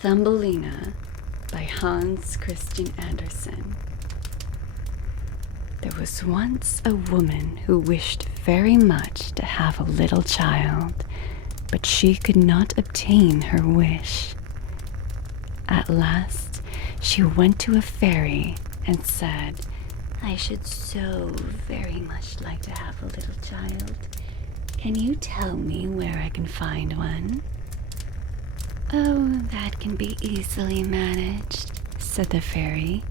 Thumbelina by Hans Christian Andersen. There was once a woman who wished very much to have a little child, but she could not obtain her wish. At last, she went to a fairy and said, "I should so very much like to have a little child. Can you tell me where I can find one?" "Oh, that can be easily managed," said the fairy.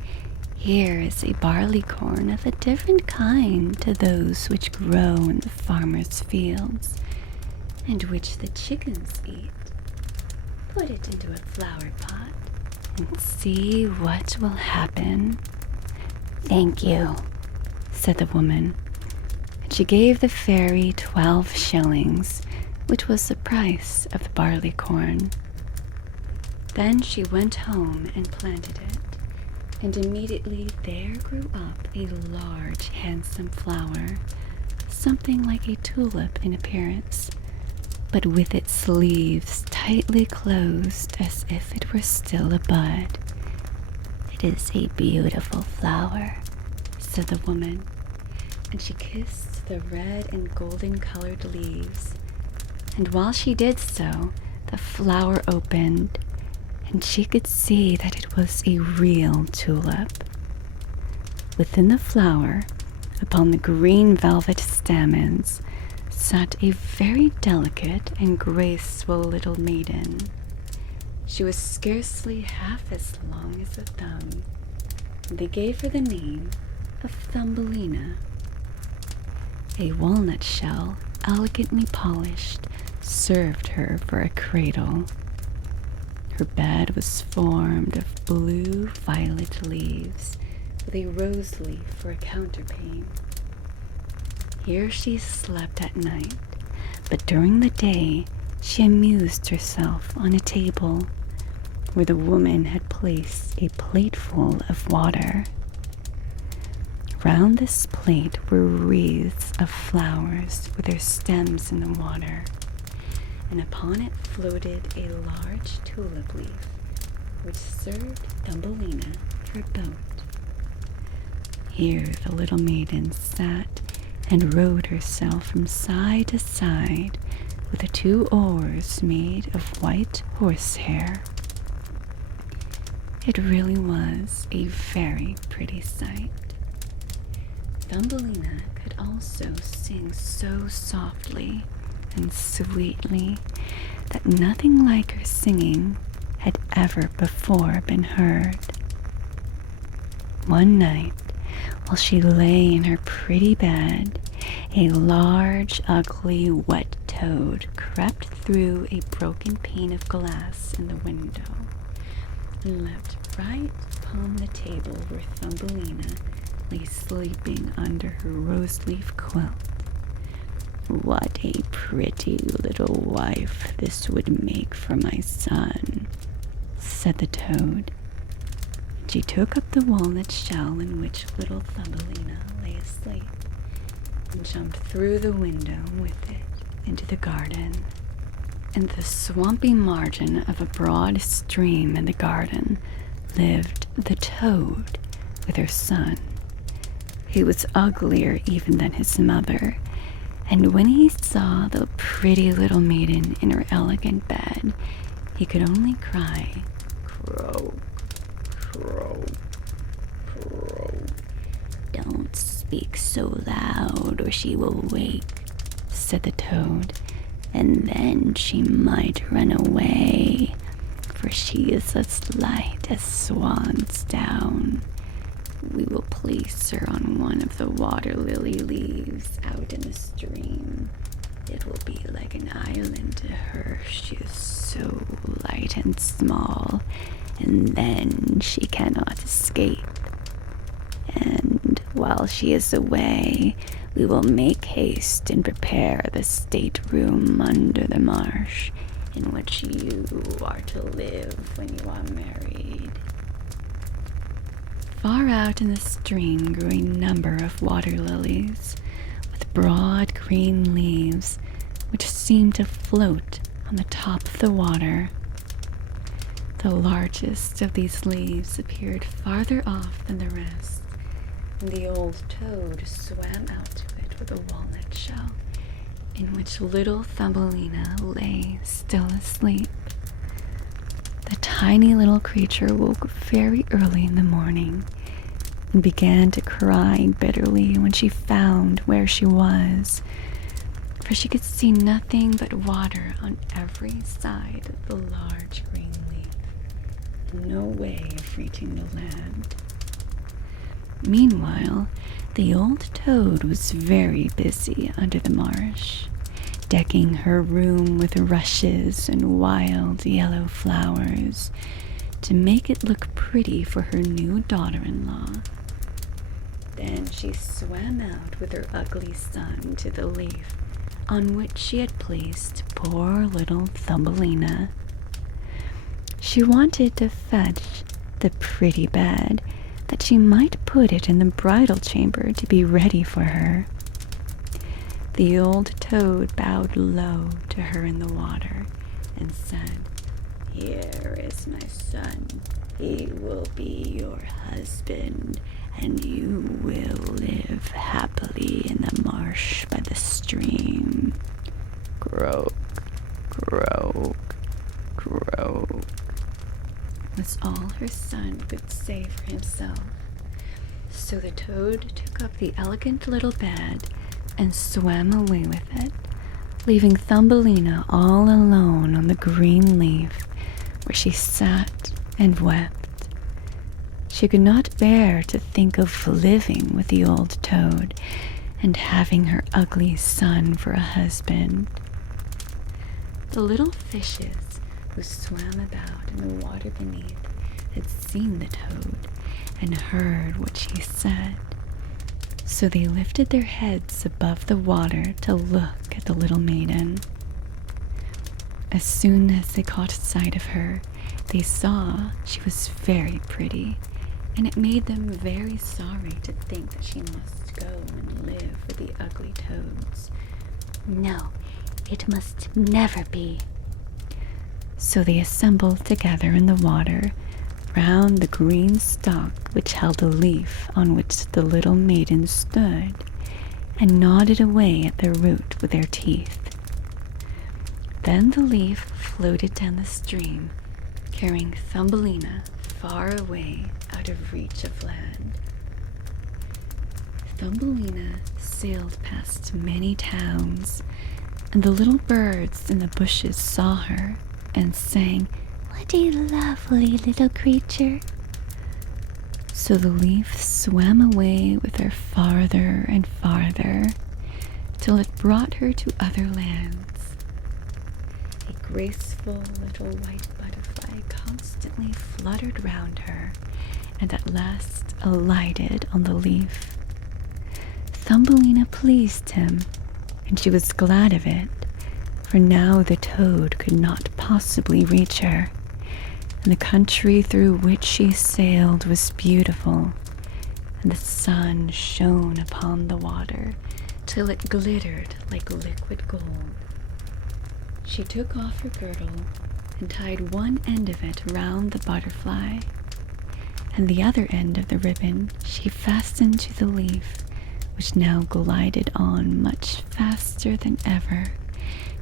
"Here is a barley corn of a different kind to those which grow in the farmer's fields, and which the chickens eat. Put it into a flower pot and see what will happen." "Thank you," said the woman, and she gave the fairy 12 shillings, which was the price of the barley corn. Then she went home and planted it, and immediately there grew up a large, handsome flower, something like a tulip in appearance, but with its leaves tightly closed as if it were still a bud. "It is a beautiful flower," said the woman, and she kissed the red and golden-colored leaves, and while she did so, the flower opened, and she could see that it was a real tulip. Within the flower, upon the green velvet stamens, sat a very delicate and graceful little maiden. She was scarcely half as long as a thumb, and they gave her the name of Thumbelina. A walnut shell, elegantly polished, served her for a cradle. Her bed was formed of blue-violet leaves, with a rose leaf for a counterpane. Here she slept at night, but during the day she amused herself on a table, where the woman had placed a plateful of water. Round this plate were wreaths of flowers with their stems in the water, and upon it floated a large tulip leaf, which served Thumbelina for a boat. Here the little maiden sat and rowed herself from side to side with the 2 oars made of white horsehair. It really was a very pretty sight. Thumbelina could also sing so softly and sweetly that nothing like her singing had ever before been heard. One night, while she lay in her pretty bed, a large, ugly, wet toad crept through a broken pane of glass in the window and leapt right upon the table where Thumbelina lay sleeping under her rose-leaf quilt. "What a pretty little wife this would make for my son," said the toad. She took up the walnut shell in which little Thumbelina lay asleep and jumped through the window with it into the garden. In the swampy margin of a broad stream in the garden lived the toad with her son. He was uglier even than his mother, and when he saw the pretty little maiden in her elegant bed, he could only cry, "Croak, croak, croak." "Don't speak so loud or she will wake," said the toad, "and then she might run away, for she is as light as swan's down. We will place her on one of the water lily leaves out in the stream. It will be like an island to her, she is so light and small, and then she cannot escape. And while she is away, we will make haste and prepare the stateroom under the marsh, in which you are to live when you are married." Far out in the stream grew a number of water lilies, with broad green leaves which seemed to float on the top of the water. The largest of these leaves appeared farther off than the rest, and the old toad swam out to it with a walnut shell, in which little Thumbelina lay still asleep. The tiny little creature woke very early in the morning and began to cry bitterly when she found where she was, for she could see nothing but water on every side of the large green leaf, and no way of reaching the land. Meanwhile, the old toad was very busy under the marsh, decking her room with rushes and wild yellow flowers to make it look pretty for her new daughter-in-law. Then she swam out with her ugly son to the leaf on which she had placed poor little Thumbelina. She wanted to fetch the pretty bed that she might put it in the bridal chamber to be ready for her. The old toad bowed low to her in the water and said, "Here is my son. He will be your husband, and you will live happily in the marsh by the stream." Croak, croak, croak was all her son could say for himself. So the toad took up the elegant little bed and swam away with it, leaving Thumbelina all alone on the green leaf, where she sat and wept. She could not bear to think of living with the old toad and having her ugly son for a husband. The little fishes who swam about in the water beneath had seen the toad and heard what she said, so they lifted their heads above the water to look at the little maiden. As soon as they caught sight of her, they saw she was very pretty, and it made them very sorry to think that she must go and live with the ugly toads. No, it must never be. So they assembled together in the water round the green stalk which held a leaf on which the little maiden stood, and gnawed away at the root with their teeth. Then the leaf floated down the stream, carrying Thumbelina far away out of reach of land. Thumbelina sailed past many towns, and the little birds in the bushes saw her and sang, "What a lovely little creature." So the leaf swam away with her farther and farther, till it brought her to other lands. A graceful little white butterfly constantly fluttered round her, and at last alighted on the leaf. Thumbelina pleased him, and she was glad of it, for now the toad could not possibly reach her, and the country through which she sailed was beautiful, and the sun shone upon the water till it glittered like liquid gold. She took off her girdle and tied one end of it round the butterfly, and the other end of the ribbon she fastened to the leaf, which now glided on much faster than ever,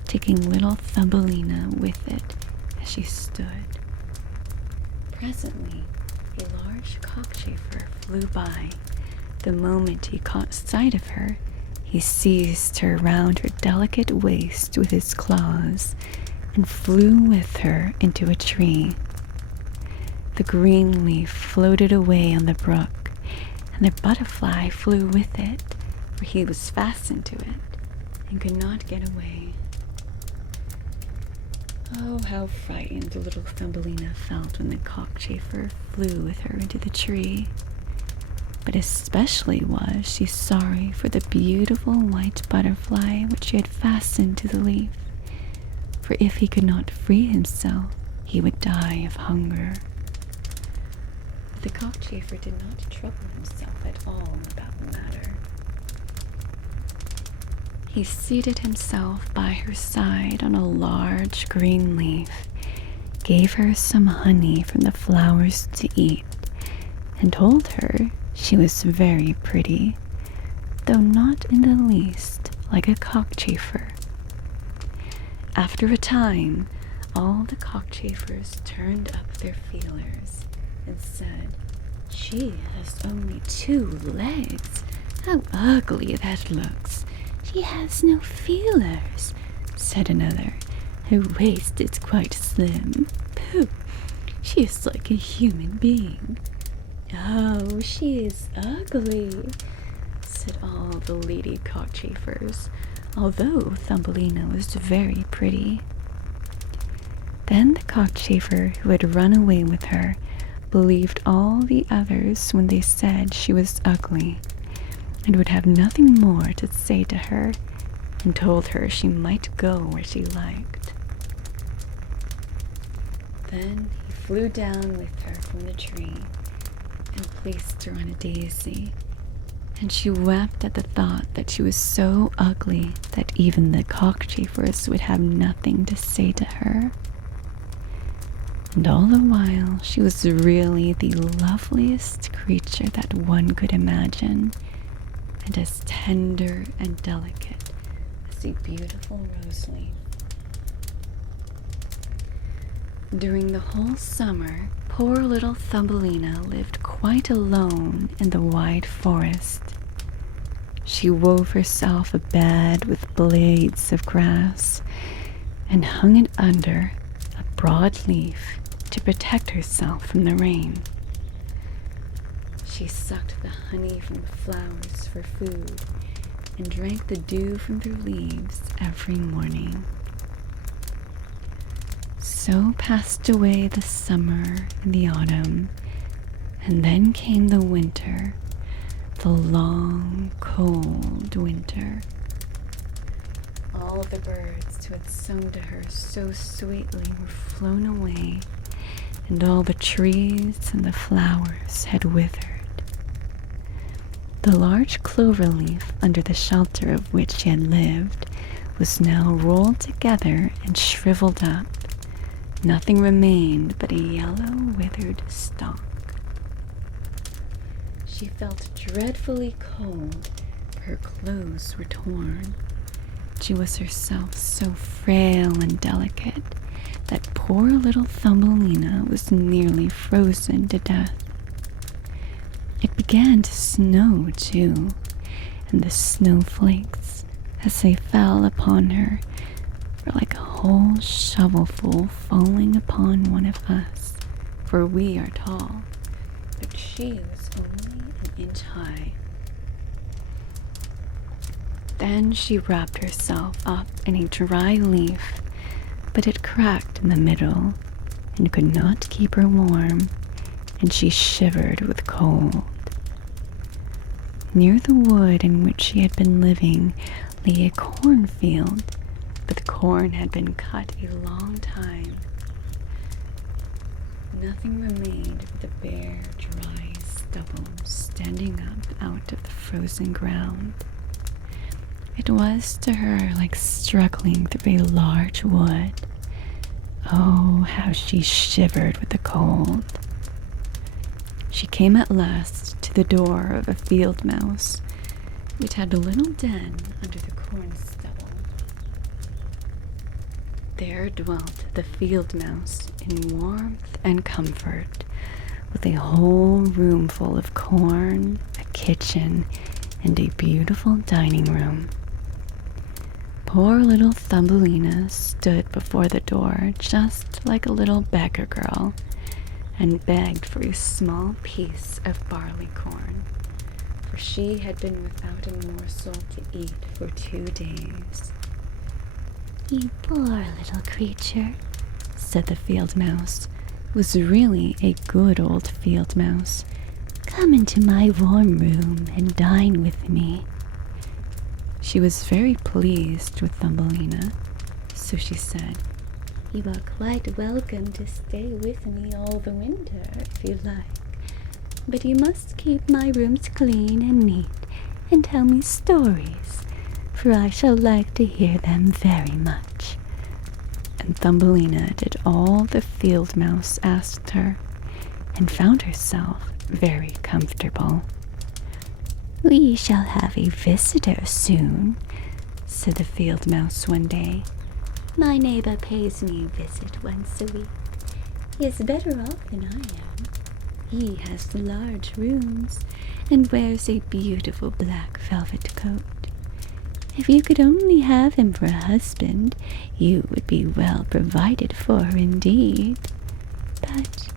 taking little Thumbelina with it as she stood. Presently, a large cockchafer flew by. The moment he caught sight of her, he seized her round her delicate waist with his claws and flew with her into a tree. The green leaf floated away on the brook, and the butterfly flew with it, for he was fastened to it and could not get away. Oh, how frightened little Thumbelina felt when the cockchafer flew with her into the tree. But especially was she sorry for the beautiful white butterfly which she had fastened to the leaf, for if he could not free himself, he would die of hunger. But the cockchafer did not trouble himself at all about the matter. He seated himself by her side on a large green leaf, gave her some honey from the flowers to eat, and told her she was very pretty, though not in the least like a cockchafer. After a time, all the cockchafers turned up their feelers and said, "She has only 2 legs. How ugly that looks. She has no feelers," said another. "Her waist is quite slim. Pooh, she is like a human being." "Oh, she is ugly," said all the lady cockchafers, although Thumbelina was very pretty. Then the cockchafer who had run away with her believed all the others when they said she was ugly, and would have nothing more to say to her, and told her she might go where she liked. Then he flew down with her from the tree and placed her on a daisy, and she wept at the thought that she was so ugly that even the cockchafers would have nothing to say to her. And all the while she was really the loveliest creature that one could imagine, and as tender and delicate as a beautiful rose leaf. During the whole summer, poor little Thumbelina lived quite alone in the wide forest. She wove herself a bed with blades of grass and hung it under a broad leaf to protect herself from the rain. She sucked the honey from the flowers for food and drank the dew from their leaves every morning. So passed away the summer and the autumn, and then came the winter, the long, cold winter. All the birds who had sung to her so sweetly were flown away, and all the trees and the flowers had withered. The large clover leaf under the shelter of which she had lived was now rolled together and shriveled up. Nothing remained but a yellow, withered stalk. She felt dreadfully cold, for her clothes were torn. She was herself so frail and delicate that poor little Thumbelina was nearly frozen to death. It began to snow, too, and the snowflakes, as they fell upon her, were like a whole shovelful falling upon one of us, for we are tall, but she was only an inch high. Then she wrapped herself up in a dry leaf, but it cracked in the middle and could not keep her warm, and she shivered with cold. Near the wood in which she had been living lay a cornfield, but the corn had been cut a long time. Nothing remained but the bare, dry stubble standing up out of the frozen ground. It was to her like struggling through a large wood. Oh, how she shivered with the cold. She came at last to the door of a field mouse, which had a little den under the corn stubble. There dwelt the field mouse in warmth and comfort, with a whole room full of corn, a kitchen, and a beautiful dining room. Poor little Thumbelina stood before the door just like a little beggar girl, and begged for a small piece of barley corn, for she had been without a morsel to eat for 2 days. "You poor little creature," said the field mouse, who was really a good old field mouse. "Come into my warm room and dine with me." She was very pleased with Thumbelina, so she said, "You are quite welcome to stay with me all the winter if you like, but you must keep my rooms clean and neat and tell me stories, for I shall like to hear them very much." And Thumbelina did all the field mouse asked her, and found herself very comfortable. "We shall have a visitor soon," said the field mouse one day. "My neighbor pays me a visit once a week. He is better off than I am. He has large rooms and wears a beautiful black velvet coat. If you could only have him for a husband, you would be well provided for indeed. But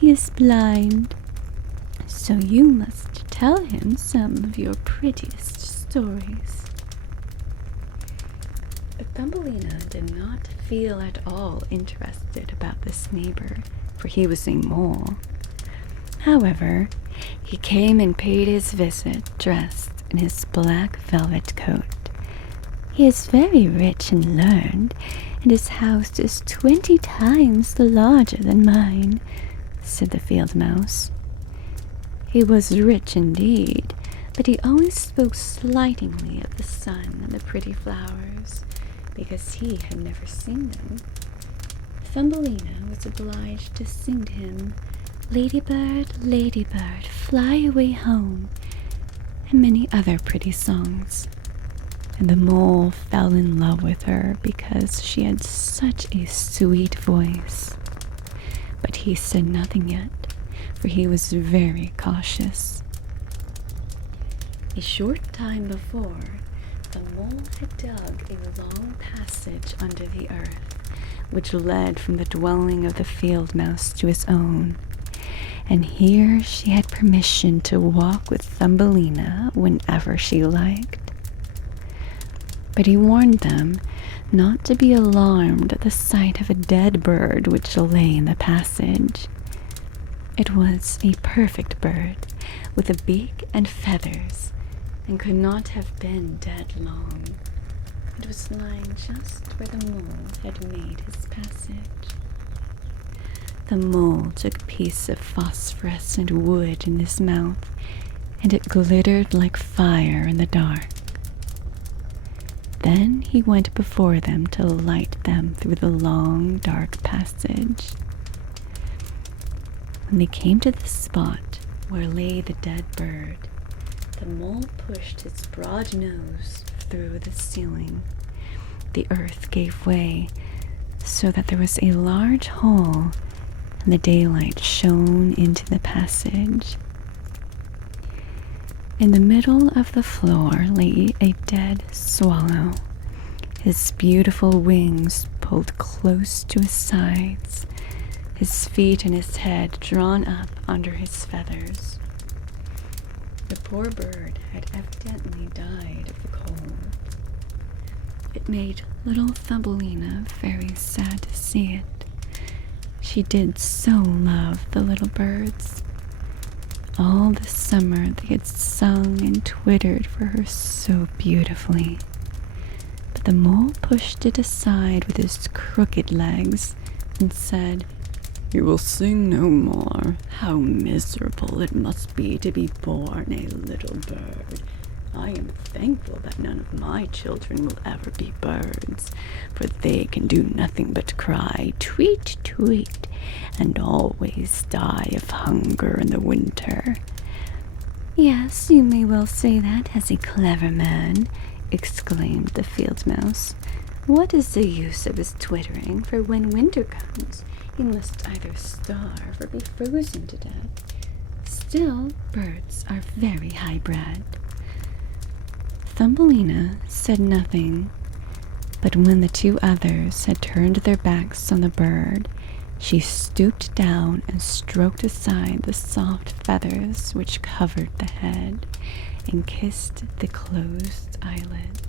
he is blind, so you must tell him some of your prettiest stories." Thumbelina did not feel at all interested about this neighbor, for he was a mole. However, he came and paid his visit dressed in his black velvet coat. "He is very rich and learned, and his house is 20 times larger than mine," said the field mouse. He was rich indeed, but he always spoke slightingly of the sun and the pretty flowers, because he had never seen them. Thumbelina was obliged to sing to him, "Ladybird, ladybird, fly away home," and many other pretty songs. And the mole fell in love with her because she had such a sweet voice. But he said nothing yet, for he was very cautious. A short time before, the mole had dug a long passage under the earth, which led from the dwelling of the field mouse to his own. And here she had permission to walk with Thumbelina whenever she liked. But he warned them not to be alarmed at the sight of a dead bird which lay in the passage. It was a perfect bird, with a beak and feathers, and could not have been dead long. It was lying just where the mole had made his passage. The mole took a piece of phosphorescent wood in his mouth, and it glittered like fire in the dark. Then he went before them to light them through the long, dark passage. When they came to the spot where lay the dead bird, the mole pushed his broad nose through the ceiling. The earth gave way, so that there was a large hole, and the daylight shone into the passage. In the middle of the floor lay a dead swallow, his beautiful wings pulled close to his sides, his feet and his head drawn up under his feathers. The poor bird had evidently died of the cold. It made little Thumbelina very sad to see it. She did so love the little birds. All the summer they had sung and twittered for her so beautifully. But the mole pushed it aside with his crooked legs and said, "You will sing no more. How miserable it must be to be born a little bird. I am thankful that none of my children will ever be birds, for they can do nothing but cry, tweet, tweet, and always die of hunger in the winter." "Yes, you may well say that as a clever man," exclaimed the field mouse. "What is the use of his twittering, for when winter comes, he must either starve or be frozen to death. Still, birds are very high-bred." Thumbelina said nothing, but when the two others had turned their backs on the bird, she stooped down and stroked aside the soft feathers which covered the head, and kissed the closed eyelids.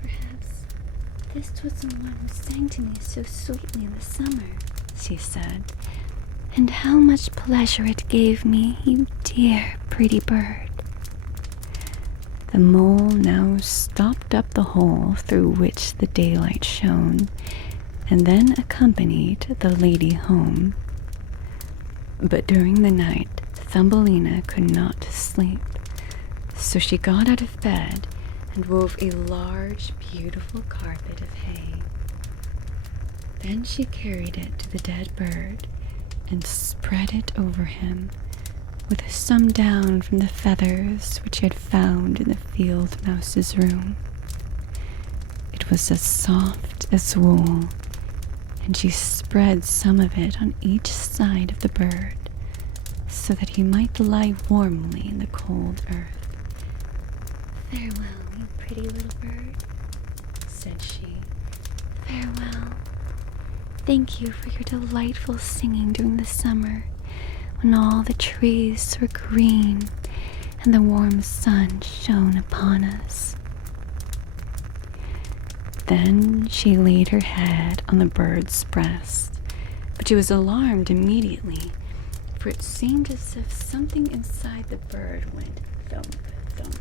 "Perhaps this was the one who sang to me so sweetly in the summer," she said. "And how much pleasure it gave me, you dear pretty bird." The mole now stopped up the hole through which the daylight shone, and then accompanied the lady home. But during the night, Thumbelina could not sleep, so she got out of bed and wove a large, beautiful carpet of hay. Then she carried it to the dead bird and spread it over him, with some down from the feathers which she had found in the field mouse's room. It was as soft as wool, and she spread some of it on each side of the bird, so that he might lie warmly in the cold earth. "Farewell, you pretty little bird," said she. "Farewell. Thank you for your delightful singing during the summer, when all the trees were green and the warm sun shone upon us." Then she laid her head on the bird's breast, but she was alarmed immediately, for it seemed as if something inside the bird went thump, thump.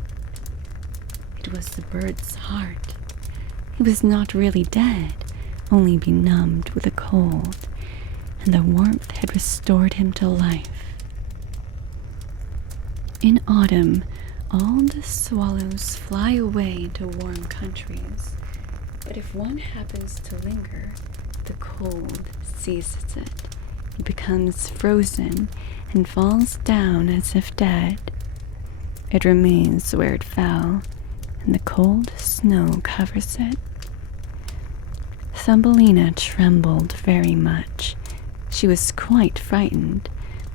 It was the bird's heart. He was not really dead, only benumbed with the cold, and the warmth had restored him to life. In autumn, all the swallows fly away into warm countries, but if one happens to linger, the cold seizes it. It becomes frozen and falls down as if dead. It remains where it fell, and the cold snow covers it. Thumbelina trembled very much. She was quite frightened.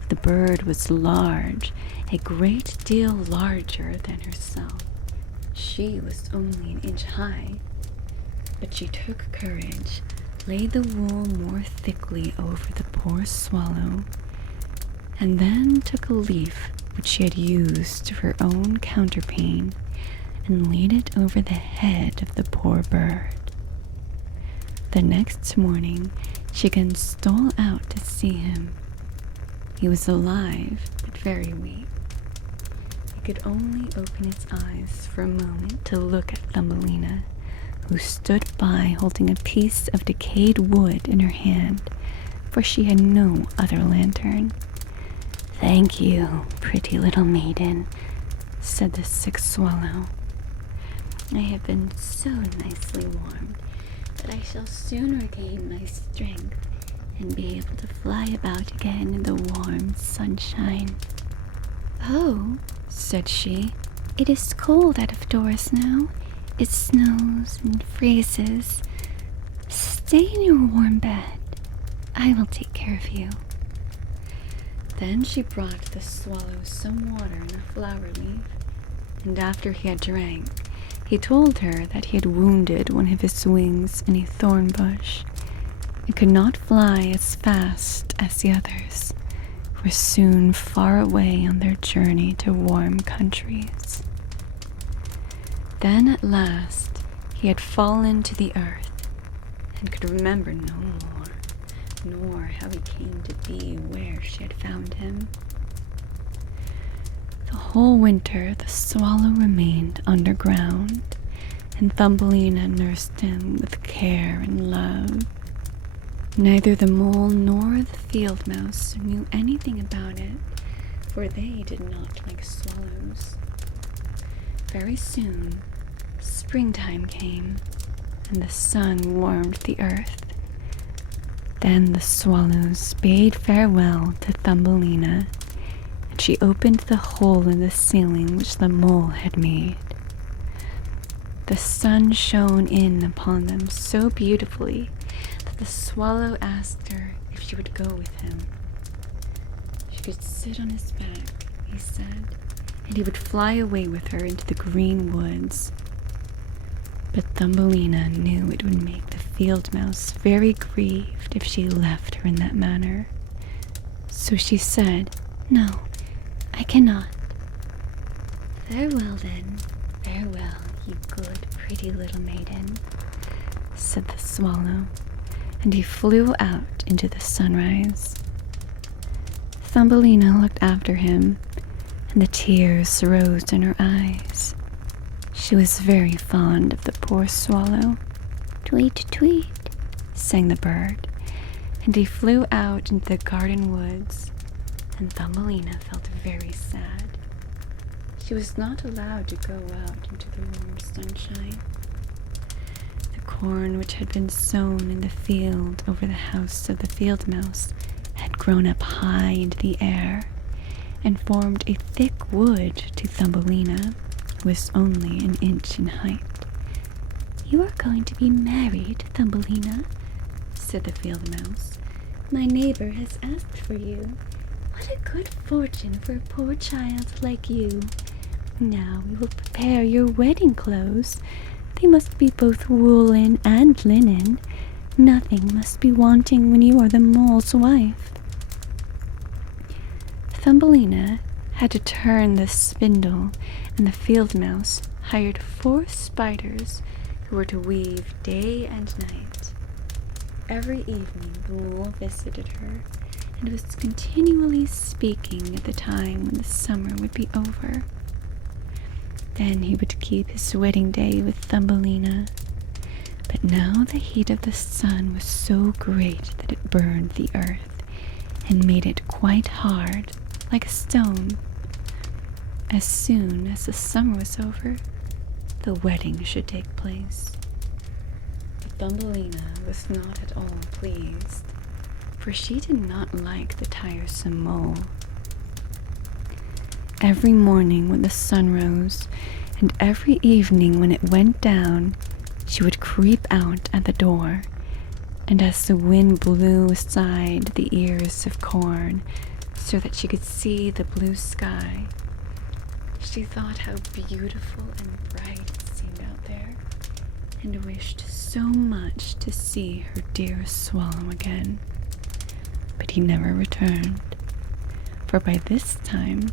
The bird was large, a great deal larger than herself. She was only an inch high. But she took courage, laid the wool more thickly over the poor swallow, and then took a leaf which she had used for her own counterpane and laid it over the head of the poor bird. The next morning, she again stole out to see him. He was alive, but very weak. He could only open his eyes for a moment to look at Thumbelina, who stood by holding a piece of decayed wood in her hand, for she had no other lantern. "Thank you, pretty little maiden," said the sick swallow. "I have been so nicely warmed that I shall soon regain my strength and be able to fly about again in the warm sunshine." "Oh," said she, "it is cold out of doors now. It snows and freezes. Stay in your warm bed. I will take care of you." Then she brought the swallow some water in a flower leaf, and after he had drank, he told her that he had wounded one of his wings in a thorn bush. It could not fly as fast as the others, who were soon far away on their journey to warm countries. Then at last he had fallen to the earth, and could remember no more, nor how he came to be where she had found him. The whole winter the swallow remained underground, and Thumbelina nursed him with care and love. Neither the mole nor the field mouse knew anything about it, for they did not like swallows. Very soon, springtime came, and the sun warmed the earth. Then the swallows bade farewell to Thumbelina, and she opened the hole in the ceiling which the mole had made. The sun shone in upon them so beautifully that the swallow asked her if she would go with him. She could sit on his back, he said, and he would fly away with her into the green woods. But Thumbelina knew it would make the field mouse very grieved if she left her in that manner. So she said, "No, I cannot." "Farewell then, farewell, you good, pretty little maiden," said the swallow, and he flew out into the sunrise. Thumbelina looked after him, and the tears rose in her eyes. She was very fond of the poor swallow. "Tweet, tweet," sang the bird, and he flew out into the garden woods, and Thumbelina felt very sad. She was not allowed to go out into the warm sunshine. The corn which had been sown in the field over the house of the field mouse had grown up high into the air and formed a thick wood to Thumbelina, who was only an inch in height. "You are going to be married, Thumbelina," said the field mouse. "My neighbor has asked for you. What a good fortune for a poor child like you. Now we will prepare your wedding clothes. They must be both woolen and linen. Nothing must be wanting when you are the mole's wife." Thumbelina had to turn the spindle, and the field mouse hired 4 spiders who were to weave day and night. Every evening the mole visited her and was continually speaking of the time when the summer would be over. Then he would keep his wedding day with Thumbelina. But now the heat of the sun was so great that it burned the earth and made it quite hard, like a stone. As soon as the summer was over, the wedding should take place. But Thumbelina was not at all pleased, for she did not like the tiresome mole. Every morning when the sun rose, and every evening when it went down, she would creep out at the door, and as the wind blew aside the ears of corn so that she could see the blue sky, she thought how beautiful and bright it seemed out there, and wished so much to see her dear swallow again. But he never returned, for by this time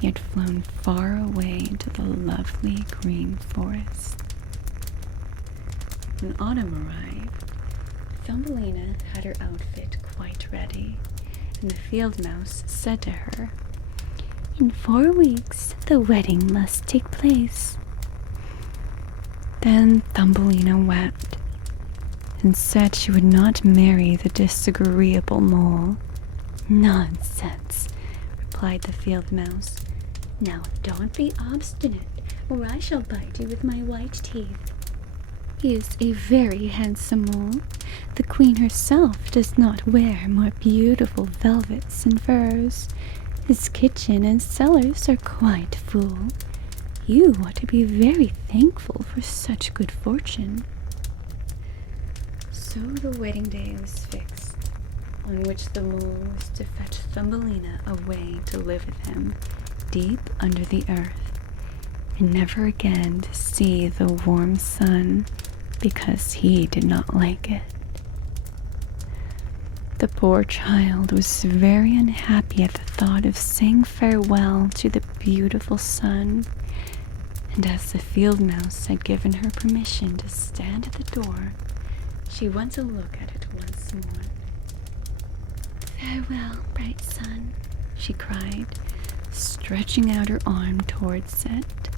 he had flown far away into the lovely green forest. When autumn arrived, Thumbelina had her outfit quite ready, and the field mouse said to her, "In 4 weeks the wedding must take place." Then Thumbelina wept, and said she would not marry the disagreeable mole. "Nonsense," replied the field mouse. "Now don't be obstinate, or I shall bite you with my white teeth. He is a very handsome mole. The queen herself does not wear more beautiful velvets and furs. His kitchen and cellars are quite full. You ought to be very thankful for such good fortune." So the wedding day was fixed, on which the mole was to fetch Thumbelina away to live with him deep under the earth, and never again to see the warm sun, because he did not like it. The poor child was very unhappy at the thought of saying farewell to the beautiful sun, and as the field mouse had given her permission to stand at the door, she went to look at it once more. "Farewell, bright sun," she cried, stretching out her arm towards it.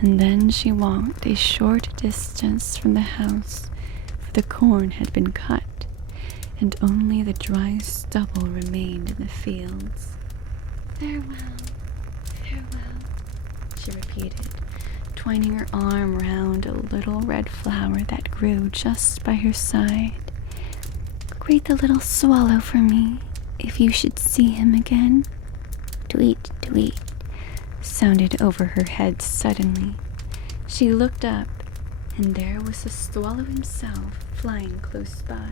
And then she walked a short distance from the house, for the corn had been cut, and only the dry stubble remained in the fields. "Farewell, farewell," she repeated, twining her arm round a little red flower that grew just by her side. "Greet the little swallow for me, if you should see him again." "Tweet, tweet," sounded over her head suddenly. She looked up, and there was the swallow himself flying close by.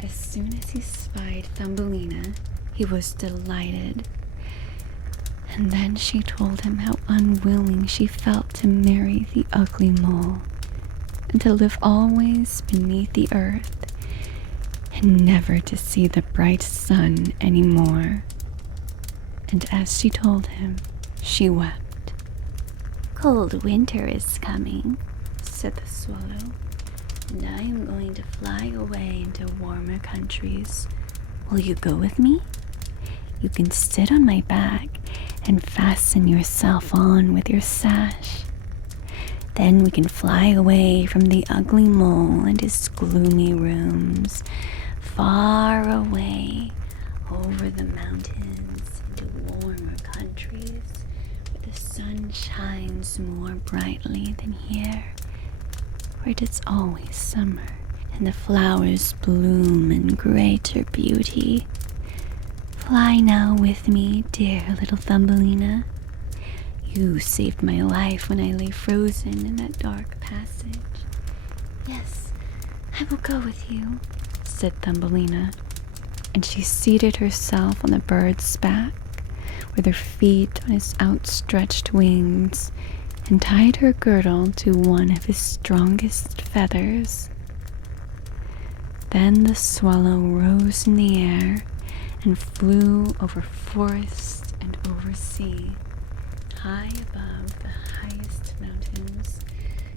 As soon as he spied Thumbelina, he was delighted. And then she told him how unwilling she felt to marry the ugly mole, and to live always beneath the earth, and never to see the bright sun any more. And as she told him, she wept. "Cold winter is coming," said the swallow, "and I am going to fly away into warmer countries. Will you go with me? You can sit on my back and fasten yourself on with your sash. Then we can fly away from the ugly mole and his gloomy rooms, far away over the mountains into warmer countries where the sun shines more brightly than here, for it is always summer, and the flowers bloom in greater beauty. Fly now with me, dear little Thumbelina. You saved my life when I lay frozen in that dark passage. Yes, I will go with you, said Thumbelina, and she seated herself on the bird's back, with her feet on his outstretched wings, and tied her girdle to one of his strongest feathers. Then the swallow rose in the air and flew over forest and over sea, high above the highest mountains,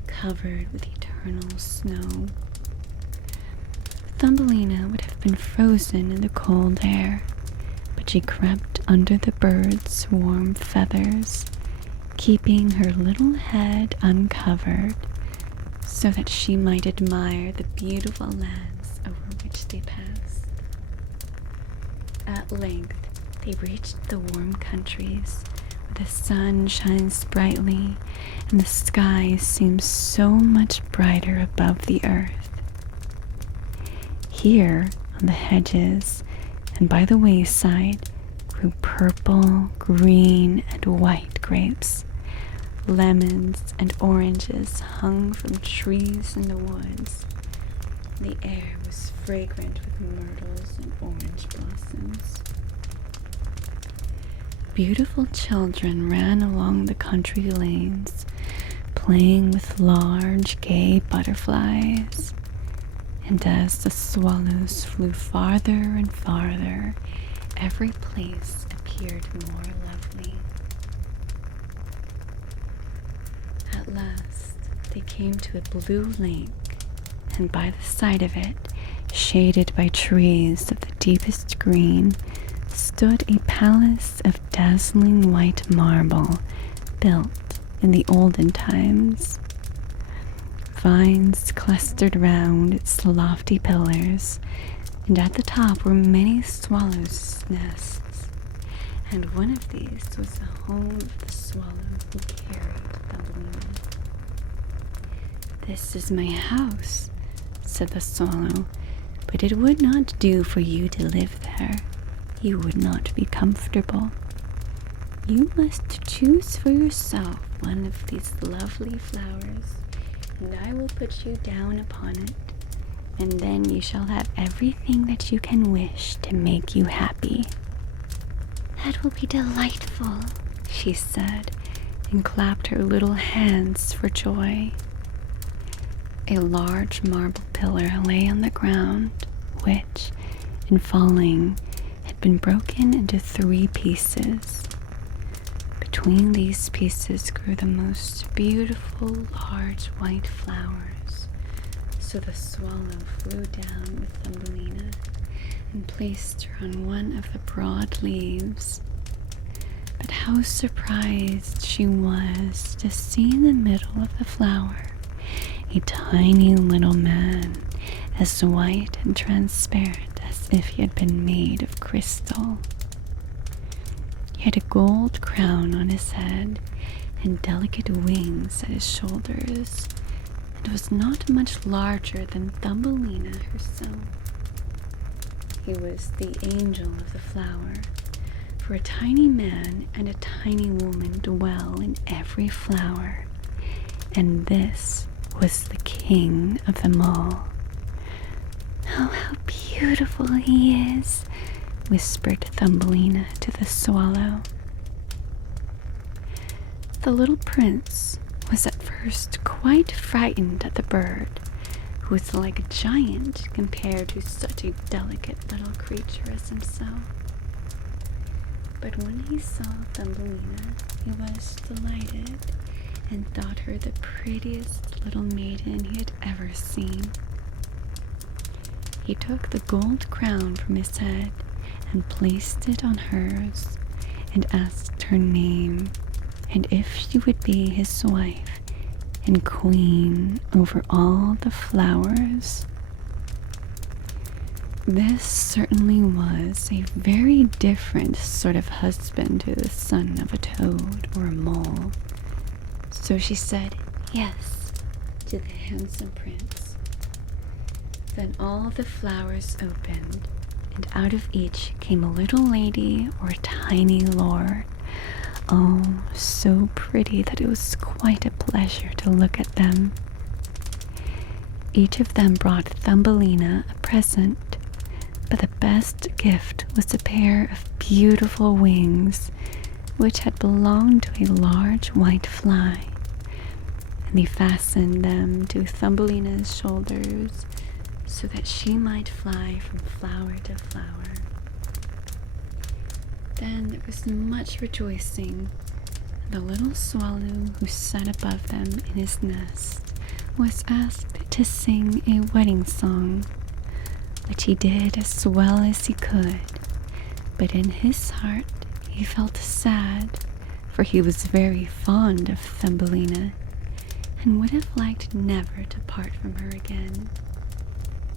covered with eternal snow. Thumbelina would have been frozen in the cold air, but she crept under the bird's warm feathers, keeping her little head uncovered so that she might admire the beautiful lands over which they passed. At length, they reached the warm countries where the sun shines brightly and the sky seems so much brighter above the earth. Here, on the hedges and by the wayside, grew purple, green, and white grapes. Lemons and oranges hung from trees in the woods. The air was fragrant with myrtles and orange blossoms. Beautiful children ran along the country lanes, playing with large, gay butterflies. And as the swallows flew farther and farther, every place appeared more lovely. At last, they came to a blue lake, and by the side of it, shaded by trees of the deepest green, stood a palace of dazzling white marble built in the olden times. Vines clustered round its lofty pillars, and at the top were many swallows' nests, and one of these was the home of the swallow who carried Thumbelina. "This is my house," said the swallow, "but it would not do for you to live there. You would not be comfortable. You must choose for yourself one of these lovely flowers, and I will put you down upon it, and then you shall have everything that you can wish to make you happy." "That will be delightful," she said, and clapped her little hands for joy. A large marble pillar lay on the ground, which, in falling, had been broken into 3 pieces. Between these pieces grew the most beautiful large white flowers, so the swallow flew down with Thumbelina and placed her on one of the broad leaves. But how surprised she was to see in the middle of the flower a tiny little man, as white and transparent as if he had been made of crystal. He had a gold crown on his head and delicate wings at his shoulders, and was not much larger than Thumbelina herself. He was the angel of the flower, for a tiny man and a tiny woman dwell in every flower, and this was the king of them all. "Oh, how beautiful he is," whispered Thumbelina to the swallow. The little prince was at first quite frightened at the bird, who was like a giant compared to such a delicate little creature as himself. But when he saw Thumbelina, he was delighted, and thought her the prettiest little maiden he had ever seen. He took the gold crown from his head and placed it on hers, and asked her name, and if she would be his wife and queen over all the flowers. This certainly was a very different sort of husband to the son of a toad or a mole. So she said yes to the handsome prince. Then all the flowers opened, and out of each came a little lady or a tiny lord. Oh, so pretty that it was quite a pleasure to look at them. Each of them brought Thumbelina a present, but the best gift was a pair of beautiful wings, which had belonged to a large white fly, and they fastened them to Thumbelina's shoulders so that she might fly from flower to flower. Then there was much rejoicing, and the little swallow who sat above them in his nest was asked to sing a wedding song, which he did as well as he could, but in his heart he felt sad, for he was very fond of Thumbelina, and would have liked never to part from her again.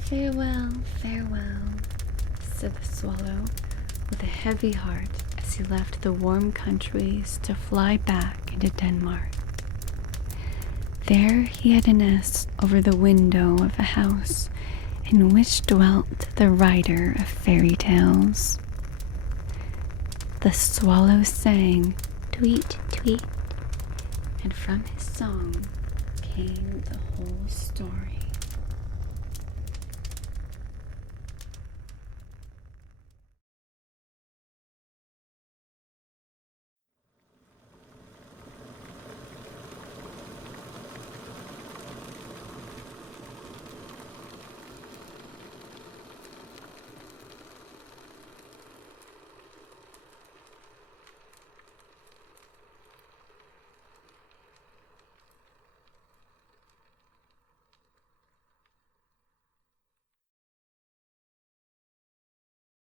"Farewell, farewell," said the swallow, with a heavy heart, as he left the warm countries to fly back into Denmark. There he had a nest over the window of a house in which dwelt the writer of fairy tales. The swallow sang, "Tweet, tweet," and from his song came the whole story.